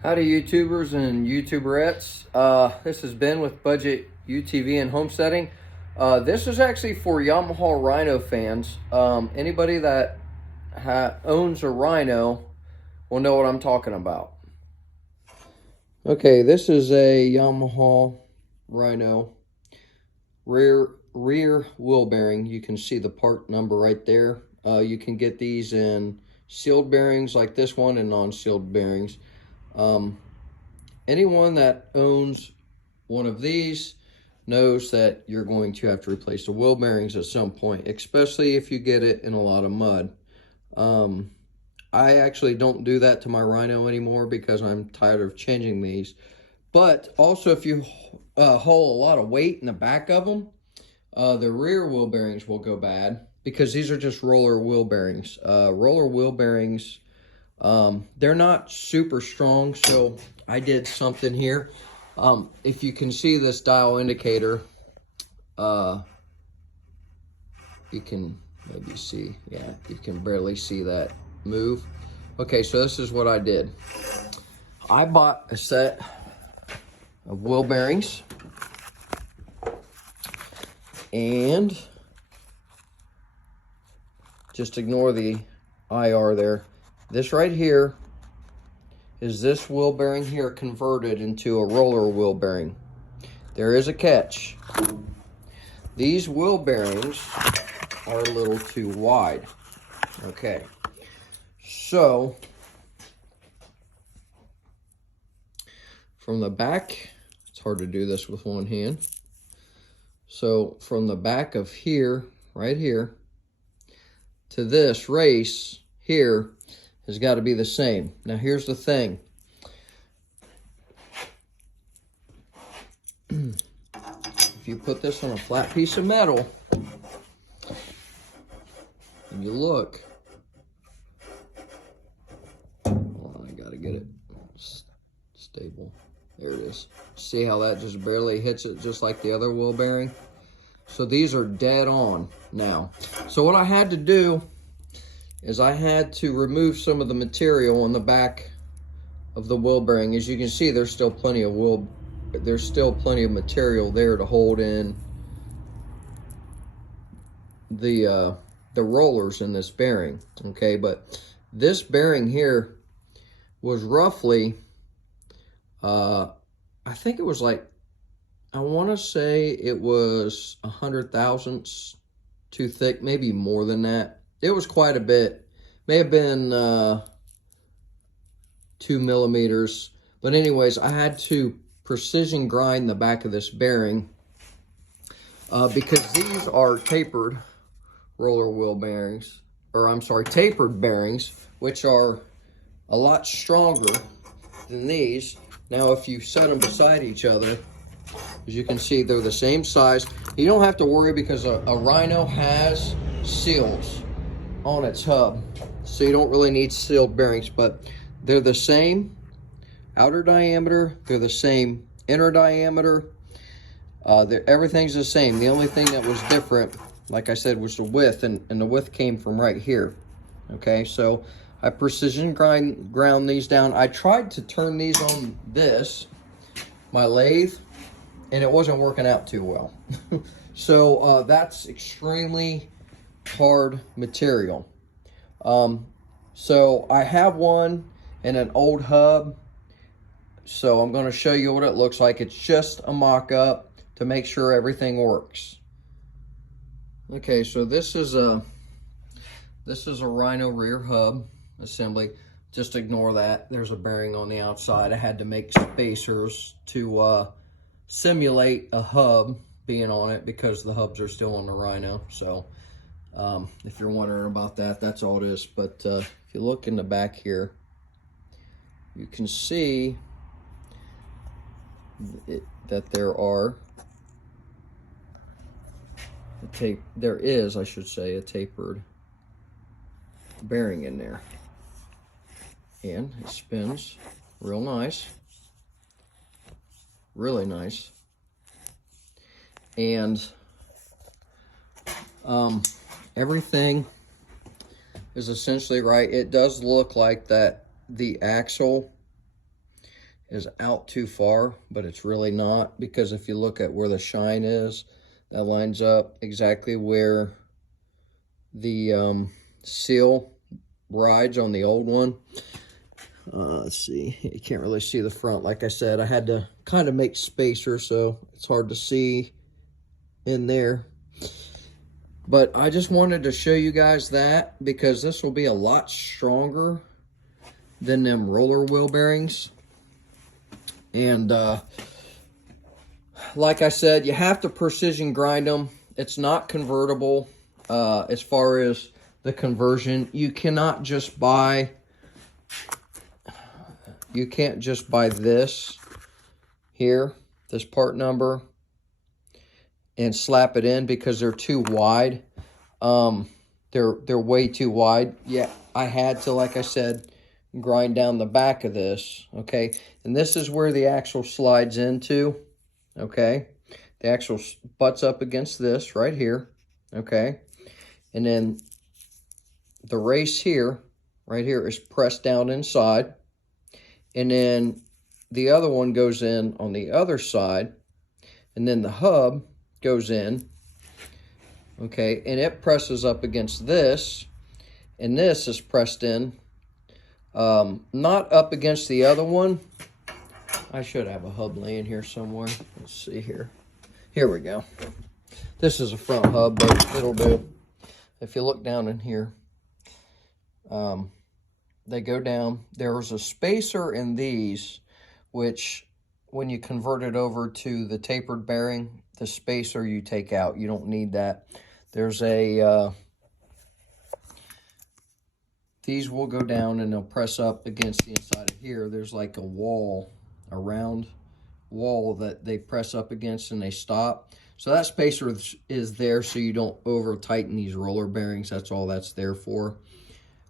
Howdy YouTubers and YouTuberettes. This has been with Budget UTV and Homesteading. This is actually for Yamaha Rhino fans. Anybody that owns a Rhino will know what I'm talking about. Okay, this is a Yamaha Rhino rear wheel bearing. You can see the part number right there. You can get these in sealed bearings like this one and non-sealed bearings. Anyone that owns one of these knows that you're going to have to replace the wheel bearings at some point, especially if you get it in a lot of mud. I actually don't do that to my Rhino anymore because I'm tired of changing these. But also, if you haul a lot of weight in the back of them, the rear wheel bearings will go bad because these are just roller wheel bearings. Roller wheel bearings, they're not super strong, so I did something here. If you can see this dial indicator, you can maybe see, yeah, you can barely see that move. Okay, so this is what I did. I bought a set of wheel bearings, and just ignore the IR there. This right here is this wheel bearing here converted into a roller wheel bearing. There is a catch. These wheel bearings are a little too wide. Okay, so from the back, it's hard to do this with one hand. So from the back of here, right here, to this race here has got to be the same. Now here's the thing. If you put this on a flat piece of metal and you look, hold on, I gotta get it stable. There it is. See how that just barely hits it, just like the other wheel bearing? So these are dead on now. So what I had to do is I had to remove some of the material on the back of the wheel bearing. As you can see, there's still plenty of material there to hold in the rollers in this bearing. Okay, but this bearing here was roughly, I think it was like, I want to say it was 100 thousandths too thick, maybe more than that. It was quite a bit. May have been 2 millimeters. But anyways, I had to precision grind the back of this bearing because these are tapered roller wheel bearings, or I'm sorry, tapered bearings, which are a lot stronger than these. Now, if you set them beside each other, as you can see, they're the same size. You don't have to worry because a Rhino has seals on its hub, so you don't really need sealed bearings, but they're the same outer diameter, they're the same inner diameter, everything's the same. The only thing that was different, like I said, was the width, and the width came from right here. Okay, so I precision ground these down. I tried to turn these on my lathe, and it wasn't working out too well. So that's extremely hard material. So I have one in an old hub, so I'm going to show you what it looks like. It's just a mock-up to make sure everything works. Okay, so this is a Rhino rear hub assembly. Just ignore that. There's a bearing on the outside. I had to make spacers to simulate a hub being on it because the hubs are still on the Rhino. So if you're wondering about that, that's all it is. But if you look in the back here, you can see that there is, I should say, a tapered bearing in there. And it spins real nice. Really nice. And everything is essentially right. It does look like that the axle is out too far, but it's really not, because if you look at where the shine is, that lines up exactly where the seal rides on the old one. Let's see, you can't really see the front. Like I said, I had to kind of make spacer, so it's hard to see in there. But I just wanted to show you guys that, because this will be a lot stronger than them roller wheel bearings. And like I said, you have to precision grind them. It's not convertible. As far as the conversion, you can't just buy this here, this part number, and slap it in, because they're too wide. They're way too wide. Yeah, I had to, like I said, grind down the back of this, okay? And this is where the axle slides into, okay? The axle butts up against this right here, okay? And then the race here, right here, is pressed down inside. And then the other one goes in on the other side. And then the hub goes in, okay? And it presses up against this. And this is pressed in. Not up against the other one. I should have a hub laying here somewhere. Let's see here. Here we go. This is a front hub, but it'll do. If you look down in here, they go down. There's a spacer in these, which when you convert it over to the tapered bearing, the spacer you take out. You don't need that. There's a... these will go down and they'll press up against the inside of here. There's like a wall, a round wall that they press up against and they stop. So that spacer is there so you don't over tighten these roller bearings. That's all that's there for.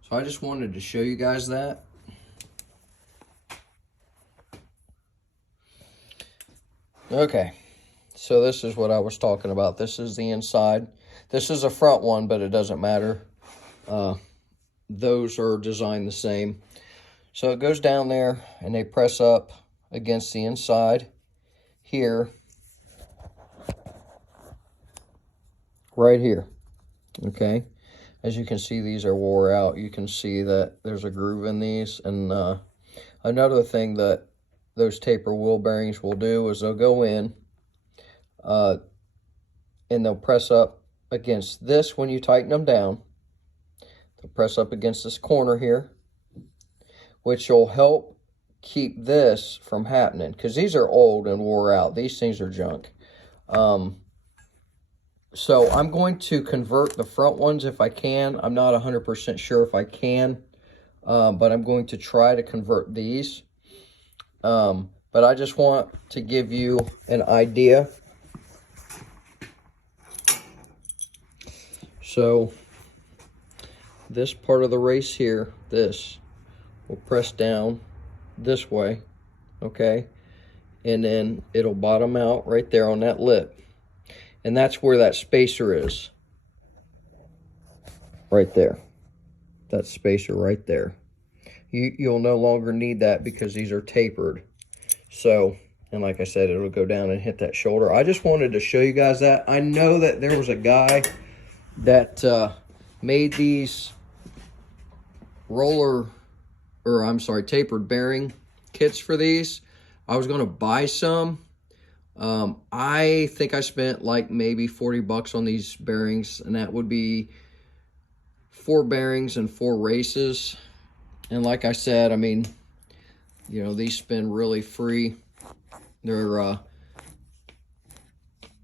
So I just wanted to show you guys that. Okay, so this is what I was talking about. This is the inside. This is a front one, but it doesn't matter. Those are designed the same. So it goes down there and they press up against the inside here, right here, okay? As you can see, these are wore out. You can see that there's a groove in these. And another thing that those taper wheel bearings will do is they'll go in and they'll press up against this when you tighten them down. They'll press up against this corner here, which will help keep this from happening, because these are old and wore out. These things are junk. So I'm going to convert the front ones if I can. I'm not 100% sure if I can, but I'm going to try to convert these. But I just want to give you an idea. So this part of the race here, this will press down this way, okay? And then it'll bottom out right there on that lip. And that's where that spacer is. Right there. That spacer right there. You'll no longer need that because these are tapered. So, and like I said, it'll go down and hit that shoulder. I just wanted to show you guys that. I know that there was a guy that made these tapered bearing kits for these. I was going to buy some. I think I spent like maybe 40 bucks on these bearings, and that would be 4 bearings and 4 races. And like I said, I mean, you know, these spin really free. They're, I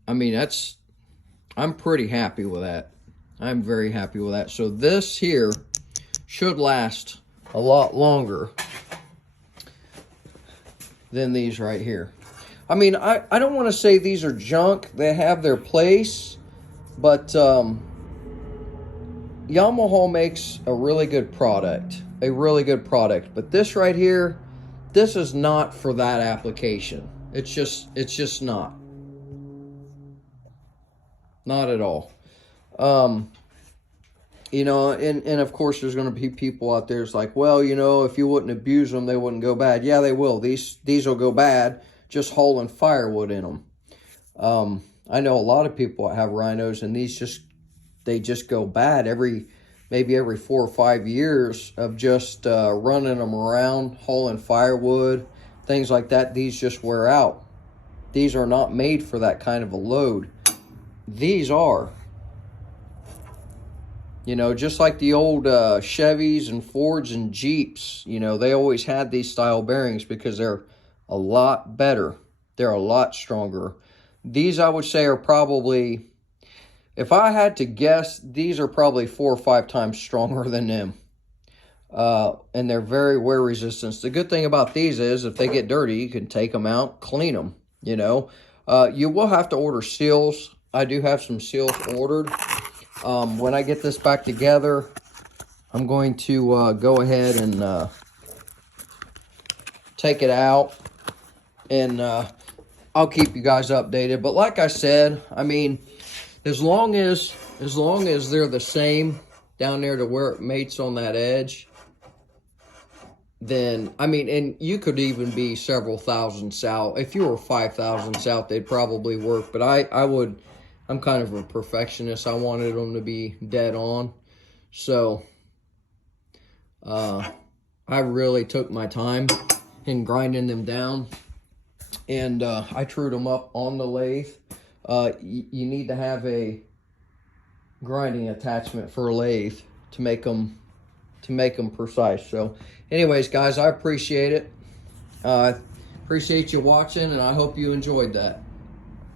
mean, I'm pretty happy with that. I'm very happy with that. So this here should last a lot longer than these right here. I mean, I don't want to say these are junk. They have their place, but Yamaha makes a really good product. But this right here, this is not for that application. It's just not. Not at all. You know, and of course there's going to be people out there that's like, well, you know, if you wouldn't abuse them, they wouldn't go bad. Yeah, they will. These will go bad just hauling firewood in them. I know a lot of people that have rhinos, and they just go bad maybe every 4 or 5 years of just running them around, hauling firewood, things like that. These just wear out. These are not made for that kind of a load. These are. You know, just like the old Chevys and Fords and Jeeps, you know, they always had these style bearings because they're a lot better. They're a lot stronger. These, I would say, are probably, if I had to guess, these are probably 4 or 5 times stronger than them. And they're very wear resistant. The good thing about these is if they get dirty, you can take them out, clean them, you know. You will have to order seals. I do have some seals ordered. When I get this back together, I'm going to go ahead and take it out, and I'll keep you guys updated. But like I said, I mean, as long as they're the same down there to where it mates on that edge, then, I mean, and you could even be several thousand south. If you were 5,000 south, they'd probably work. But I'm kind of a perfectionist. I wanted them to be dead on. So, I really took my time in grinding them down. And I trued them up on the lathe. You need to have a grinding attachment for a lathe to make them precise. So anyways, guys, I appreciate it. Appreciate you watching, and I hope you enjoyed that.